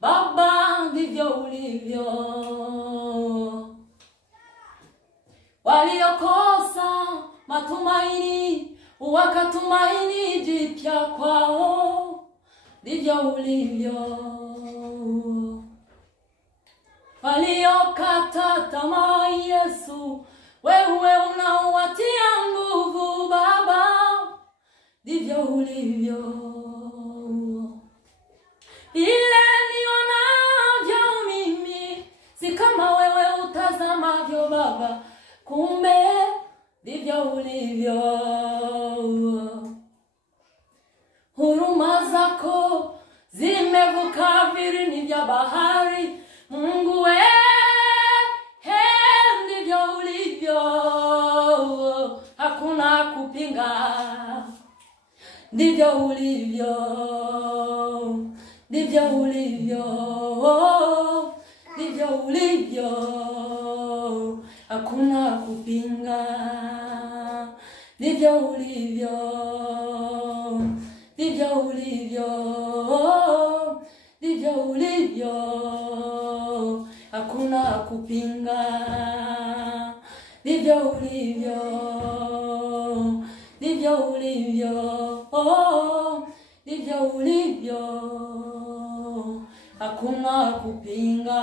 Baba, ndivyo ulivyo. Waliokosa matumaini wakatumaini jipya kwao, ndivyo ulivyo. Waliokata tamaa, Yesu, wewe unawatia nguvu Baba, ndivyo ulivyo. Ile nionavyo mimi si kama wewe utazamavyo Baba, kumbe ndivyo ulivyo. Huruma zako zimevuka vilindi vya bahari, Mungu ndivyo ulivyo. Hakuna kupinga, ndivyo ulivyo. Ndivyo ulivyo, ndivyo ulivyo, hakuna kupinga. Ndivyo ulivyo, ndivyo ulivyo, ndivyo ulivyo, hakuna kupinga. Ndivyo ulivyo, ndivyo ulivyo, ndivyo ulivyo, hakuna kupinga.